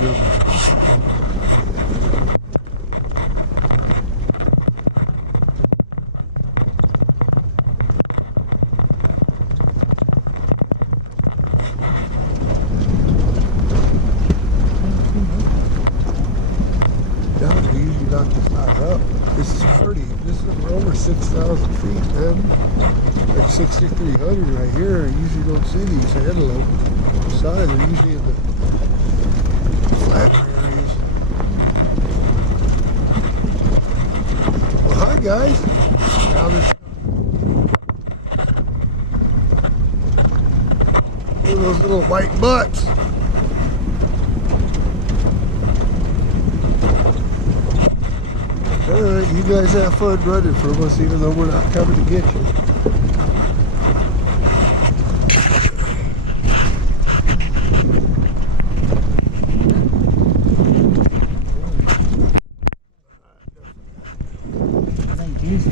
of them. Down they usually knock this high up. This is pretty. This is over 6,000 feet, man. Like 6,300 right here. I usually don't see these antelope side. They're usually in the flat areas. Well, hi guys. Now there's look at those little white butts. Alright, you guys have fun running from us even though we're not coming to get you. I think these